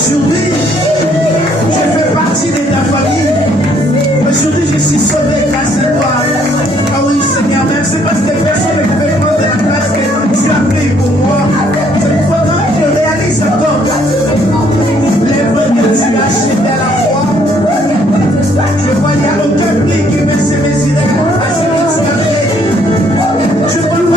Aujourd'hui, je fais partie de ta famille. Aujourd'hui, je suis sauvé grâce à toi. Ah oui, Seigneur, merci parce que personne ne peut prendre la place que tu as pris pour moi. C'est pendant que je réalise encore l'œuvre que tu as acheté à la croix. Je vois qu'il n'y a aucun prix qui me sémesirait à ce que tu as fait. Je vois le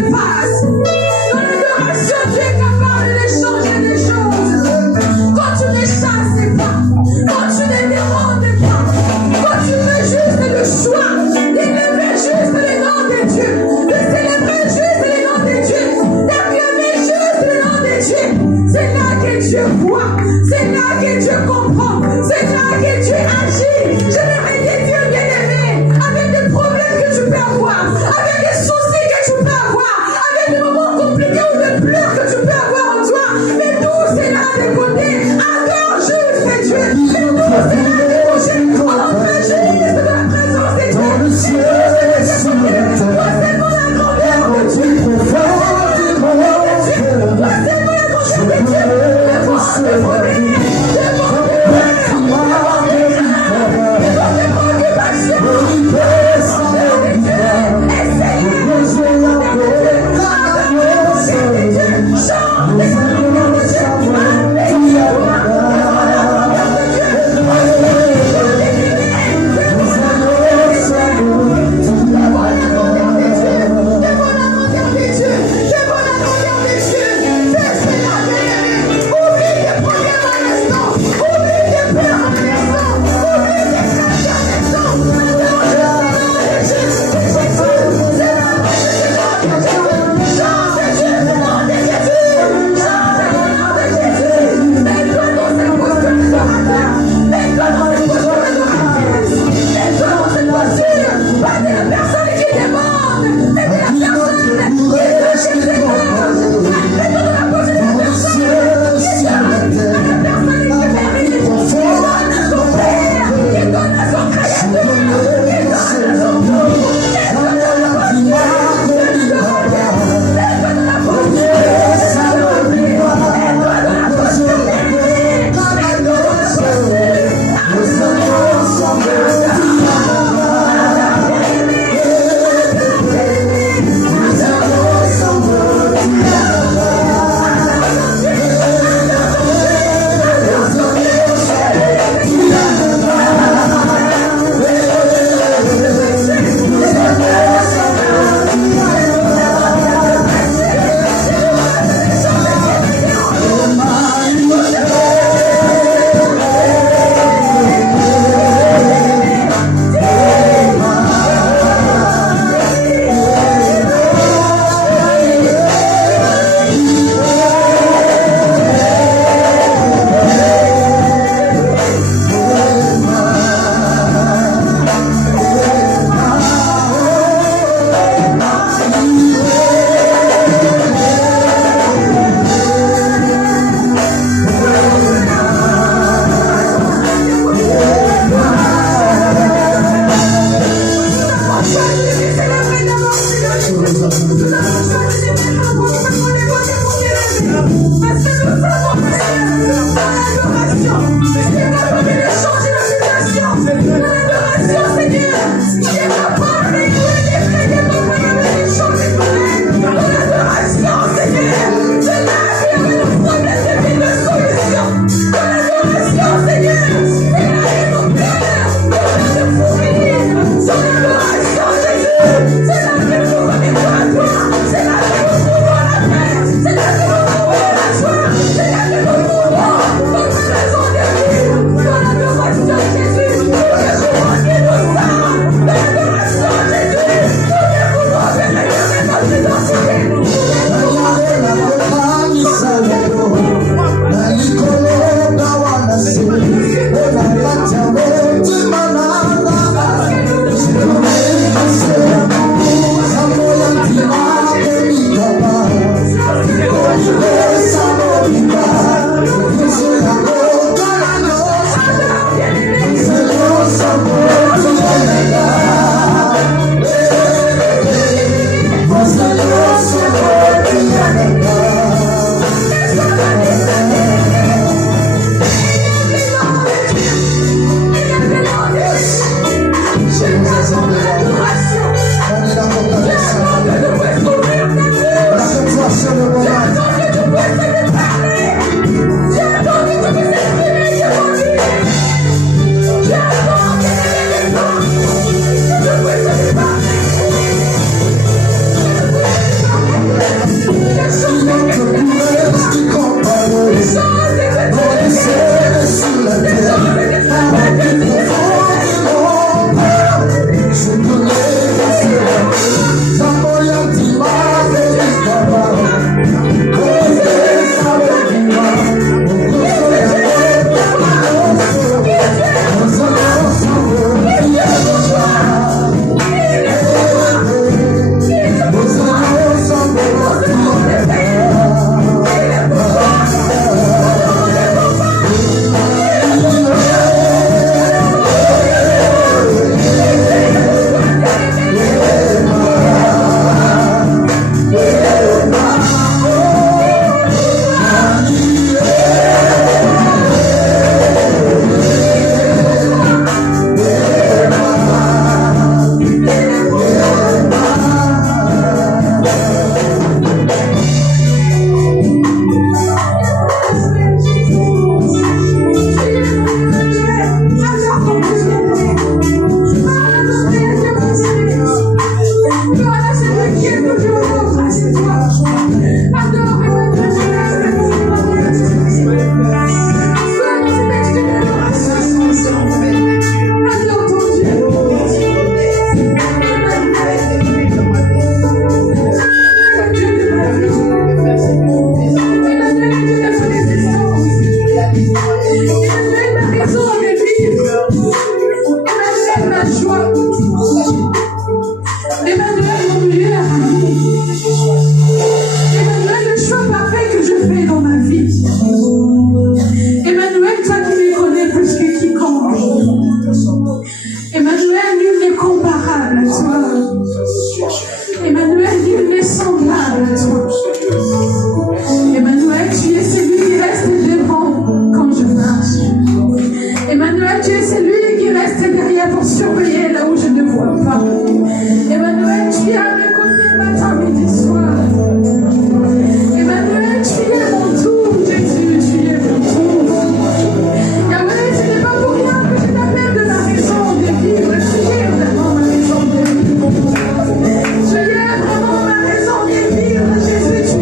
dépasse. Dans l'adoration, tu es capable de changer des choses. Quand tu ne chasses pas, quand tu ne déranges pas, quand tu veux juste le choix d'élever juste les noms de Dieu, de célébrer juste les noms de Dieu, d'acclamer juste les noms de Dieu. C'est là que Dieu voit, c'est là que Dieu comprend, c'est là que Dieu agit. Je vais te dire, bien-aimé, avec des problèmes que tu peux avoir, avec des soucis que tu peux avoir, avec des moments compliqués ou des pleurs que tu peux avoir en toi, mais tout c'est là de côté. Adore juste Dieu, mais tout c'est là de côté. Entre juste de la présence de Dieu, dans le ciel et sur la terre, recevons la grandeur de Dieu, profondément recevons la grandeur de Dieu, devant le premier, devant le avec toi. Emmanuel, tu es celui qui reste devant quand je marche. Emmanuel, tu es celui qui reste derrière pour surveiller là où je ne vois pas. Emmanuel, tu es à mes côtés matin, midi, soir. Emmanuel, tu es mon tout, Jésus, tu es mon tout. Yahweh, ce n'est pas pour rien que je t'appelle de la raison de vivre. Tu es vraiment ma raison de vivre. Tu es vraiment ma raison de vivre, Jésus.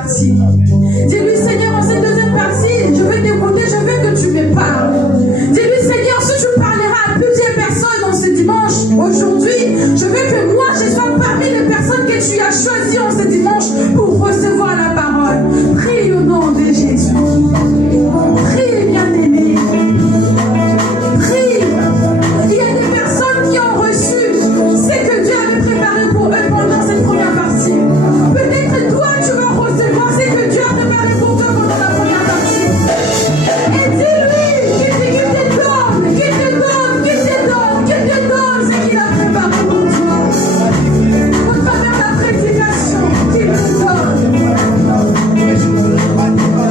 partie. Dis-lui, Seigneur, en cette deuxième partie, je vais t'écouter, je veux que tu me parles. Dis-lui, Seigneur, si tu parleras à plusieurs personnes dans ce dimanche, aujourd'hui, je veux que moi, je sois parmi les personnes que tu as choisies en ce dimanche pour recevoir la parole. Prie au nom de Jésus. Prie, bien-aimé. Prie. Il y a des personnes qui ont reçu ce que Dieu avait préparé pour eux pendant cette première partie. Peut-être toi, tu vas recevoir ce que Dieu a préparé pour toi pendant la première partie. Et dis-lui qu'il te donne ce qu'il a préparé pour toi. Au travers de la prédication qu'il te donne.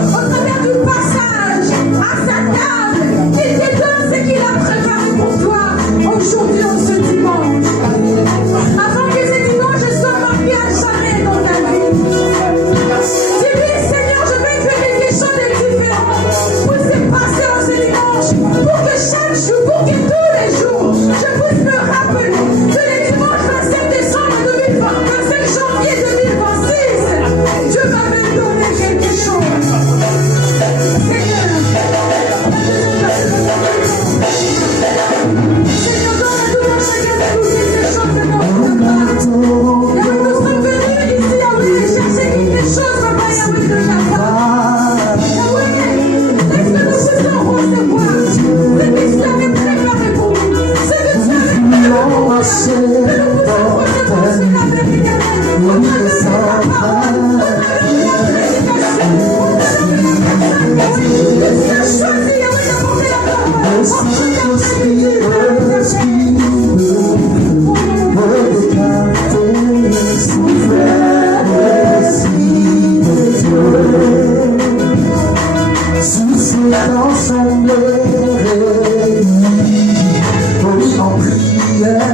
Au travers du passage à sa table, qu'il te donne ce qu'il a préparé pour toi aujourd'hui, en ce dimanche. Afin que ce dimanche soit marqué à jamais dans ta vie. Dis-lui, Seigneur, je vais faire quelque chose de différent pour se passer en ce dimanche, pour que chaque jour, pour que tous les jours, je puisse me rappeler que le dimanche 27 décembre 2020, 25 janvier 2026, Dieu va me donner quelque chose. Seigneur, Seigneur, donne à tout un chacun de nous quelque chose de notre part. Yahweh, nous sommes venus ici, Yahweh, chercher quelque chose, Papa Yahweh, de ta part. Yahweh, laisse que nous puissions recevoir ce que tu avais préparé pour nous, ce que tu avais préparé pour nous, que nous puissions recevoir ce que la vérité au travers de ta parole, au travers de la prédication, au travers de la personne que tu as choisi, Yahweh, d'apporter la parole. En première Souffle ensemble réunis, oui en prière,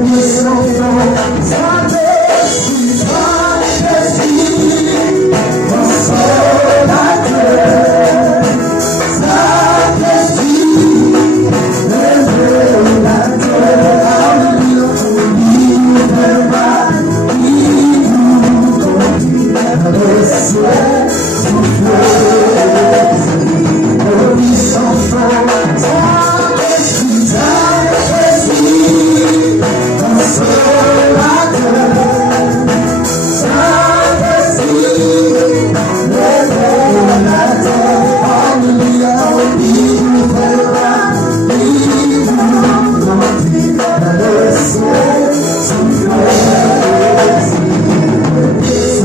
nous chantons Saint-Esprit, Saint-Esprit, consolateur, Saint-Esprit, révélateur, alléluia, il nous conduit vers le ciel, nous chantons Saint-Esprit, Saint-Esprit, consolateur, Saint-Esprit, révélateur, alléluia, il nous conduit vers le ciel, souffle, Esprit de Dieu, souffle,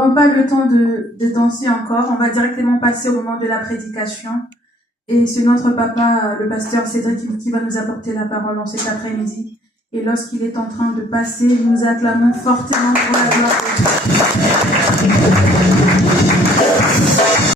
n'aurons pas le temps de danser encore. On va directement passer au moment de la prédication. Et c'est notre papa, le pasteur Cédric, qui va nous apporter la parole en cet après-midi. Et lorsqu'il est en train de passer, nous acclamons fortement pour la gloire de Dieu.